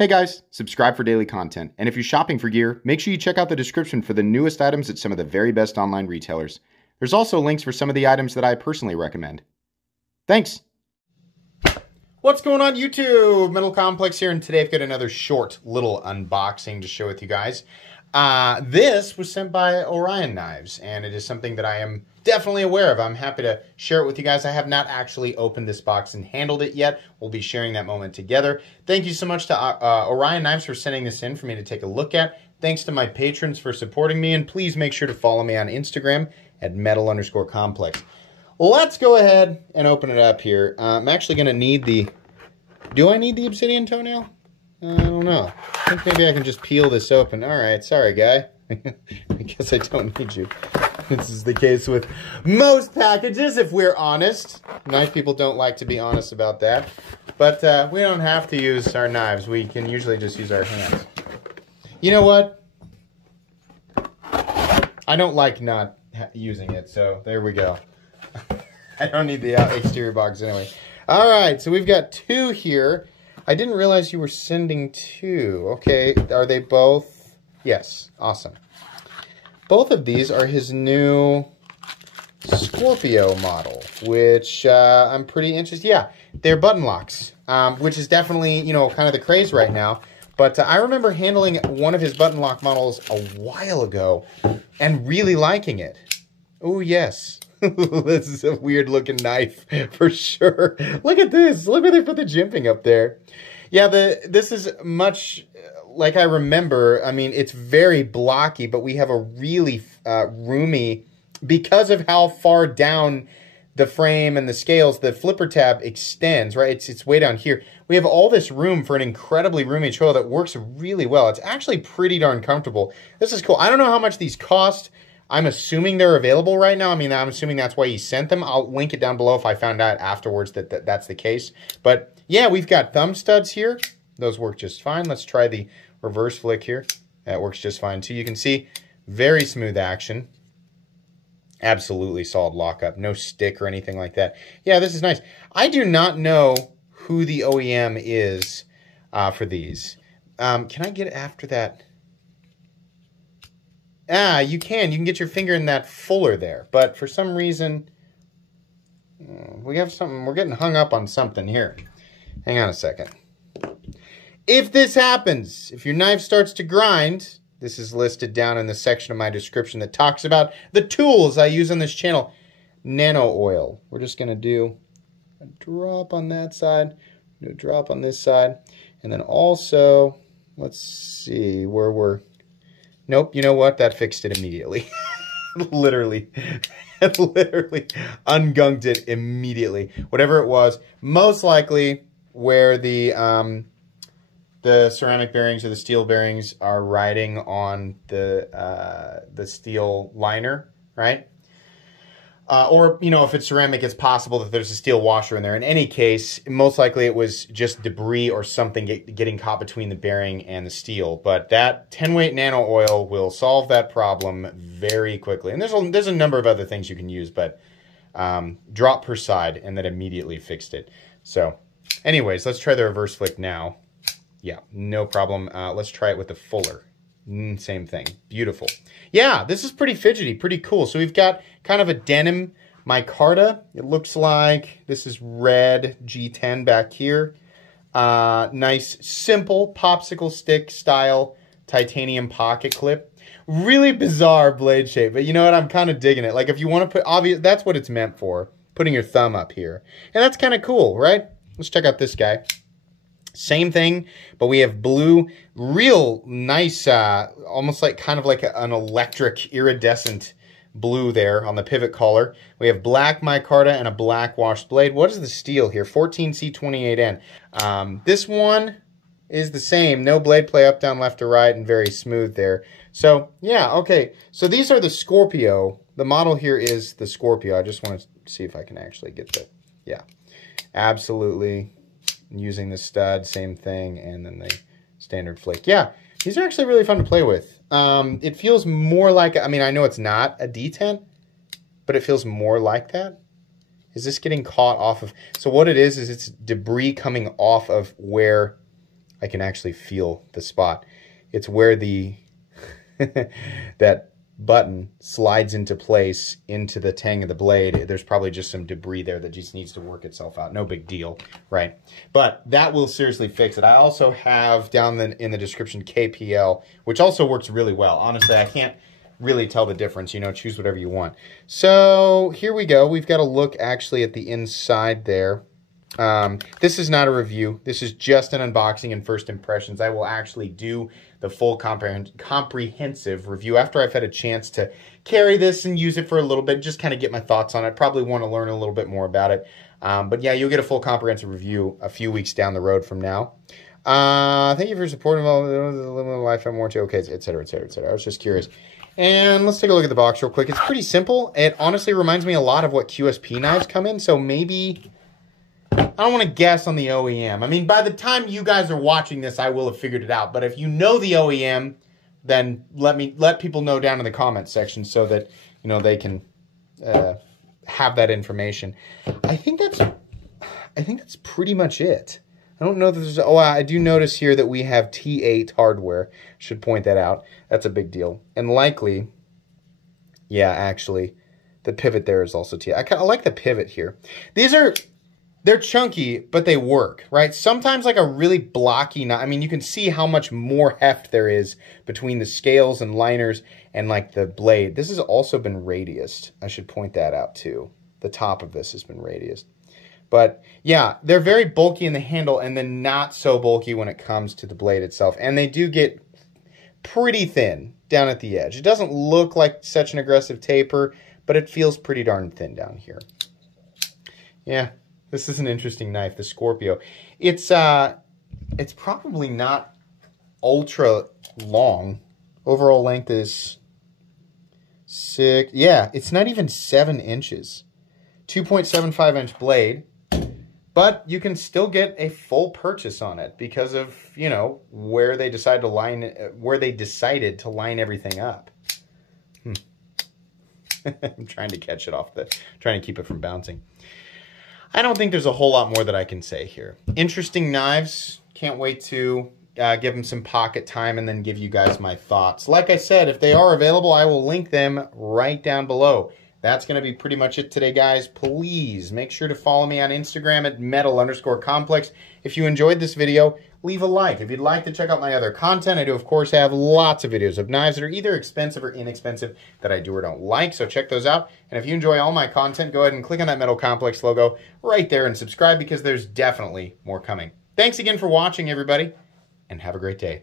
Hey guys, subscribe for daily content, and if you're shopping for gear, make sure you check out the description for the newest items at some of the very best online retailers. There's also links for some of the items that I personally recommend. Thanks! What's going on YouTube? Metal Complex here, and today I've got another short little unboxing to share with you guys. This was sent by Orion Knives, and it is something that I am definitely aware of. I'm happy to share it with you guys. I have not actually opened this box and handled it yet. We'll be sharing that moment together. Thank you so much to Orion Knives for sending this in for me to take a look at. Thanks to my patrons for supporting me, and please make sure to follow me on Instagram at metal_complex. Let's go ahead and open it up here. I'm actually going to need the... Do I need the obsidian toenail? I don't know. I think maybe I can just peel this open. Alright, sorry guy. I guess I don't need you. This is the case with most packages, if we're honest. Knife people don't like to be honest about that. But we don't have to use our knives. We can usually just use our hands. You know what? I don't like not using it, so there we go. I don't need the exterior box anyway. Alright, so we've got two here. I didn't realize you were sending two. Okay, are they both? Yes, awesome. Both of these are his new Scorpio model, which I'm pretty interested. Yeah, they're button locks, which is definitely, you know, kind of the craze right now. But I remember handling one of his button lock models a while ago and really liking it. Oh, yes. This is a weird looking knife for sure. Look at this. Look where they put the jimping up there. Yeah, this is much like I remember. I mean, it's very blocky, but we have a really roomy, because of how far down the frame and the scales, the flipper tab extends, right? It's way down here. We have all this room for an incredibly roomy choil that works really well. It's actually pretty darn comfortable. This is cool. I don't know how much these cost. I'm assuming they're available right now. I mean, I'm assuming that's why he sent them. I'll link it down below if I found out afterwards that that's the case. But yeah, we've got thumb studs here. Those work just fine. Let's try the reverse flick here. That works just fine too. You can see very smooth action. Absolutely solid lockup. No stick or anything like that. Yeah, this is nice. I do not know who the OEM is for these. Can I get after that? Ah, you can. You can get your finger in that fuller there. But for some reason, we have something. We're getting hung up on something here. Hang on a second. If this happens, if your knife starts to grind, this is listed down in the section of my description that talks about the tools I use on this channel. Nano oil. We're just going to do a drop on that side, do a drop on this side, and then also, let's see where we're... Nope, you know what? That fixed it immediately. Literally ungunked it immediately. Whatever it was, most likely where the ceramic bearings or the steel bearings are riding on the steel liner, right? Or, you know, if it's ceramic, it's possible that there's a steel washer in there. In any case, most likely it was just debris or something getting caught between the bearing and the steel. But that 10-weight nano oil will solve that problem very quickly. And there's a number of other things you can use, but drop per side, and that immediately fixed it. So, anyways, let's try the reverse flick now. Yeah, no problem. Let's try it with the fuller. Same thing. Beautiful. Yeah, this is pretty fidgety, pretty cool. So we've got kind of a denim micarta. It looks like this is red G10 back here. Nice, simple popsicle stick style titanium pocket clip. Really bizarre blade shape, but you know what? I'm kind of digging it. Like if you want to put, obvious, that's what it's meant for. Putting your thumb up here. And that's kind of cool, right? Let's check out this guy. Same thing, but we have blue, real nice, almost like kind of like an electric iridescent blue there on the pivot collar. We have black micarta and a black washed blade. What is the steel here? 14C28N. This one is the same. No blade play up, down, left, or right, and very smooth there. So, yeah, okay. So these are the Scorpio. The model here is the Scorpio. I just want to see if I can actually get the, yeah, absolutely. Using the stud, same thing, and then the standard flick. Yeah, these are actually really fun to play with. It feels more like, I mean, I know it's not a detent, but it feels more like that. Is this getting caught off of, so what it is it's debris coming off of where I can actually feel the spot. It's where the that button slides into place into the tang of the blade. There's probably just some debris there that just needs to work itself out. No big deal, right? But that will seriously fix it. I also have down in the description KPL, which also works really well. Honestly, I can't really tell the difference. You know, choose whatever you want. So here we go. We've got a look actually at the inside there. This is not a review. This is just an unboxing and first impressions. I will actually do the full comprehensive review after I've had a chance to carry this and use it for a little bit, just kind of get my thoughts on it. Probably want to learn a little bit more about it. But yeah, you'll get a full comprehensive review a few weeks down the road from now. Thank you for supporting the limited lifetime warranty, okay, et cetera, et cetera, et cetera. I was just curious. And let's take a look at the box real quick. It's pretty simple. It honestly reminds me a lot of what QSP knives come in, so maybe... I don't want to guess on the OEM. I mean, by the time you guys are watching this, I will have figured it out. But if you know the OEM, then let people know down in the comments section so that, you know, they can have that information. I think that's pretty much it. I don't know that there's... Oh, I do notice here that we have T8 hardware. Should point that out. That's a big deal. And likely, yeah, actually, the pivot there is also T8. I like the pivot here. They're chunky, but they work, right? Sometimes like a really blocky knife, I mean, you can see how much more heft there is between the scales and liners and like the blade. This has also been radiused. I should point that out too. The top of this has been radiused. But yeah, they're very bulky in the handle and then not so bulky when it comes to the blade itself. And they do get pretty thin down at the edge. It doesn't look like such an aggressive taper, but it feels pretty darn thin down here. Yeah. This is an interesting knife, the Scorpio. It's probably not ultra long. Overall length is 6. Yeah, it's not even 7 inches. 2.75 inch blade, but you can still get a full purchase on it because of, you know, where they decided to line everything up. I'm trying to catch it off trying to keep it from bouncing. I don't think there's a whole lot more that I can say here. Interesting knives. Can't wait to give them some pocket time and then give you guys my thoughts. Like I said, if they are available, I will link them right down below. That's going to be pretty much it today, guys. Please make sure to follow me on Instagram at metal_complex. If you enjoyed this video, leave a like. If you'd like to check out my other content, I do, of course, have lots of videos of knives that are either expensive or inexpensive that I do or don't like, so check those out. And if you enjoy all my content, go ahead and click on that Metal Complex logo right there and subscribe because there's definitely more coming. Thanks again for watching, everybody, and have a great day.